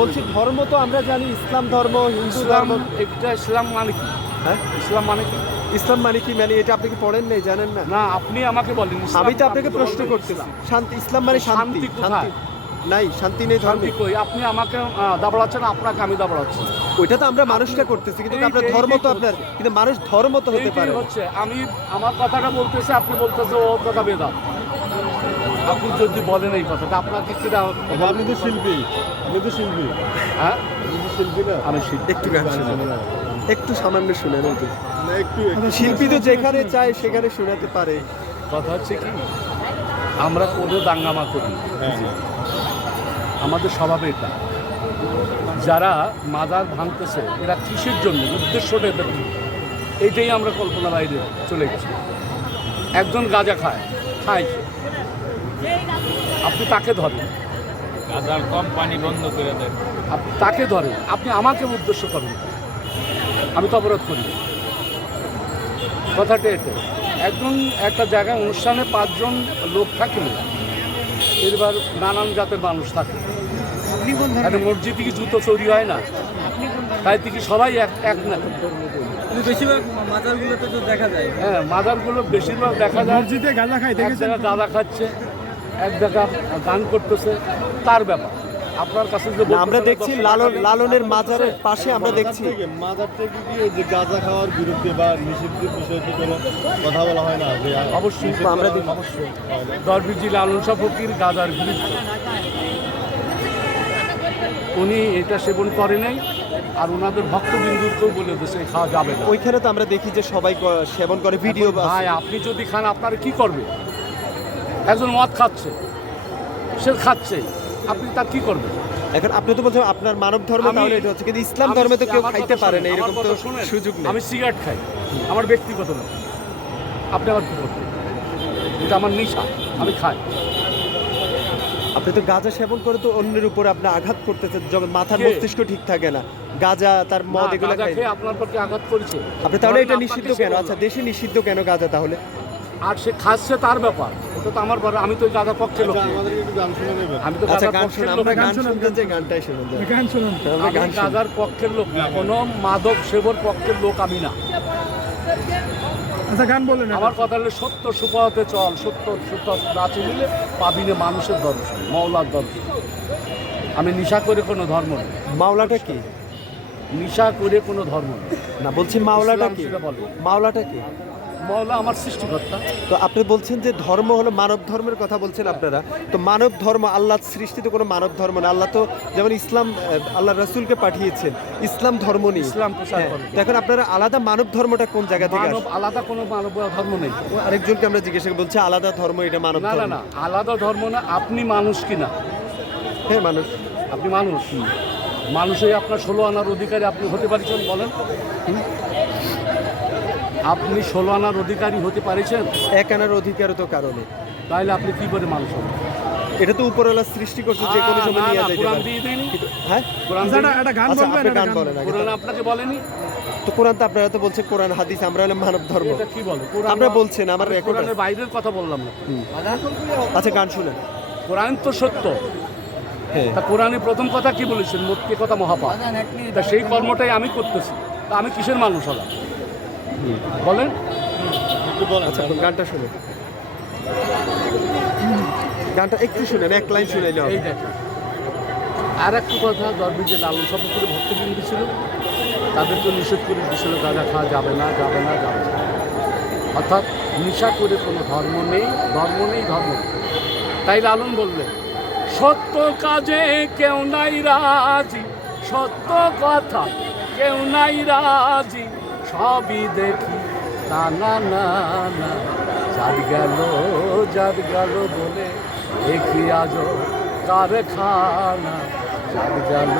বলছি ধর্ম তো আমরা জানি ইসলাম ধর্ম হিন্দু ধর্ম। এটা ইসলাম মানে কি? হ্যাঁ? ইসলাম মানে কি? ইসলাম মানে কি? মানে এটা আপনি কি পড়েন নাই জানেন না? না আপনি আমাকে বলেন আমি তো মানে আপনাকে? প্রশ্ন ইসলাম। শান্তি ইসলাম মানে শান্তি শান্তি। নাই শান্তি নেই ধর্মে। কই? আপনি আমাকে দাবড়াচ্ছেন আপনাকে আমি দাবড়াচ্ছি। ওইটা তো আমরা মানুষটা করতেছি কিন্তু আপনার ধর্ম তো আপনার কিন্তু মানুষ ধর্ম তো হতে পারে। হচ্ছে আমি আমার কথাটা বলতেছে আপনি বলতেছে ও কথা বেদা আপনি যদি বলেন এই কথাটা আপনার কিনা আপনি তো শিল্পী আপনি তো শিল্পী। হ্যাঁ? আপনি তো শিল্পী না? আমি শিল্পী একটু গান শুনেন একটু সামান্য শুনেন ওই তো। না, একটু শিল্পী তো যেখানে চায় সেখানে শোনাতে পারে। কথা হচ্ছে কি আমরা কোনো দাঙ্গামা করি হ্যাঁ। আমাদের স্বভাব এটা। যারা মাজার ভাঙতেছে এরা কিসের জন্য? উদ্দেশ্যটা এদের কি? এইটাই আমরা কল্পনা বাইরে চলে গেছি একজন গাঁজা খায় খায়। আপনি তাকে ধরেন। গাজার কোম্পানি বন্ধ করে দেন। আপনি তাকে ধরেন। আপনি আমাকে উদ্দেশ্য করেন। আমি তো অবরোধ করি। কথাটা এটা একজন একটা জায়গায় অনুষ্ঠানে পাঁচজন লোক থাকলে এবার নানান জাতের মানুষ থাকে। একটা মসজিদে কি জুতো চুরি হয় না। তাই থেকে সবাই এক এক না। বেশিরভাগ মাজারগুলোতে তো দেখা যায়। হ্যাঁ মাদারগুলো বেশিরভাগ দেখা যায়। মসজিদে গাঁজা খাই এক জায়গায় দাদা খাচ্ছে। এক জায়গা গান করতেছে তার ব্যাপার। আপনার কাছে যে আমরা দেখছি লালন লালনের মাজারের পাশে আমরা দেখছি। মাজার থেকে কি এই যে গাঁজা খাওয়ার বিরুদ্ধে বা নিষিদ্ধের বিষয়টি কোনো কথা বলা হয় না যে অবশ্যই আমরা দেখি। অবশ্যই দরবিজি লালন শাহ ফকির গাজার বিরুদ্ধে। উনি এটা সেবন করে নাই আর ওনাদের ভক্তবিন্দুকেও বলে দিয়েছে খাওয়া যাবে না। ওইখানে তো আমরা দেখি যে সবাই সেবন করে ভিডিও ভাই আপনি যদি খান আপনার কি করবে একজন মদ খাচ্ছে সে খাচ্ছে আপনি তার কি করবেন? এখন আপনি তো বলছেন আপনার মানব ধর্ম তাহলে এটা হচ্ছে কিন্তু ইসলাম ধর্মে তো কেউ খাইতে পারে না এরকম তো সুযোগ নেই। আমি সিগারেট খাই আমার ব্যক্তিগত না আপনি আমার কি করবেন? এটা আমার নেশা আমি খাই। আপনি তো গাঁজা সেবন করে তো অন্যের উপর আপনি আঘাত করতেছেন যখন মাথার? মস্তিষ্ক ঠিক থাকে না। গাঁজা তার মদ এগুলো খেয়ে আপনার প্রতি আঘাত করেছে। আপনি তাহলে এটা নিষিদ্ধ কেন? আচ্ছা দেশে নিষিদ্ধ কেন গাঁজা তাহলে? আর সে খাচ্ছে তার ব্যাপার। তো আমার আমি তো পক্ষে লোক। আমি পক্ষের শুনুন লোক। গান শুনতে গানটাই শুনুন গান শুনুন। আমি গান পক্ষের লোক না কোনো মাদক সেবর পক্ষের লোক আমি না। আচ্ছা গান বলেন আমার কথা হলো সত্য সুপাহতে চল সত্য সুত না চলিলে পাবিনে মানুষের দর্শন মৌলার দর্শন। আমি নিশা করে কোনো ধর্ম নেই। মাওলাটা কি? নিশা করে কোনো ধর্ম নেই। না বলছি মাওলাটা কি। মাওলাটা কি? মৌলা আমার সৃষ্টিকর্তা। তো আপনি বলছেন যে ধর্ম হলো মানব ধর্মের কথা বলছেন আপনারা। তো মানব ধর্ম আল্লাহ সৃষ্টিতে কোনো মানব ধর্ম না আল্লাহ তো যেমন ইসলাম আল্লাহ রসুলকে পাঠিয়েছেন ইসলাম ধর্ম নেই। ইসলাম প্রচার হ্যাঁ, এখন আপনারা আলাদা মানব ধর্মটা কোন জায়গা থেকে মানব আলাদা কোনো মানব ধর্ম নেই। আরেকজনকে আমরা জিজ্ঞাসা করি, বলছে আলাদা ধর্ম এটা মানব না না না আলাদা ধর্ম না আপনি মানুষ কিনা? হ্যাঁ মানুষ। আপনি মানুষ। মানুষই আপনার ষোলো আনার অধিকারী আপনি হতে পারছেন বলেন? আপনি ষোলো আনার অধিকারী হতে পারছেন? এক আনার অধিকার তো কারণে। তাহলে আপনি কি করে মানুষ হবেন? এটা তো উপরওয়ালা সৃষ্টি করছে যে কোনো সময় না, নিয়ে না, কোরআন দিয়ে দেয়নি? হ্যাঁ? কোরআন আচ্ছা, একটা গান আচ্ছা বলবেন গান বলেন। কোরআন আপনাকে বলেনি? তো কোরআন তো আপনারা তো বলছে কোরআন হাদিস আমরা হলাম মানব ধর্ম। এটা কি বলে? কোরআন আমরা বলছেন, আমার আমি record কোরআনের বাইরের কথা বললাম না। আচ্ছা গান শুনেন। কোরআন তো সত্য। হ্যাঁ। তা কোরআনে প্রথম কথা কি বলেছেন? মুক্তি কথা মহাপাপ? তা সেই কর্মটাই আমি করতেছি। তা আমি কিসের মানুষ হলাম? বলেন। আচ্ছা গানটা শুনুন। গানটা একটু শুনেন এক লাইন শুনাইলে এই দেখেন। আর একটা কথা দরবি যে লালন সফরের ভক্তবৃন্দ ছিল তাদেরকে নিষেধ করে দিয়েছিল গাঁজা খাওয়া যাবে না যাবে না যাবে না। অর্থাৎ নেশা করে কোনো ধর্ম নেই ধর্ম নেই ধর্ম তাই লালন বললেন সত্য কাজে কেউ নাই রাজি সত্য কথা কেউ নাই রাজি সবই দেখি। না না না না। যার গেল যার গেল বলে দেখি আজ কারখানা। যার গেল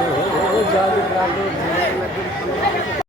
যার গেল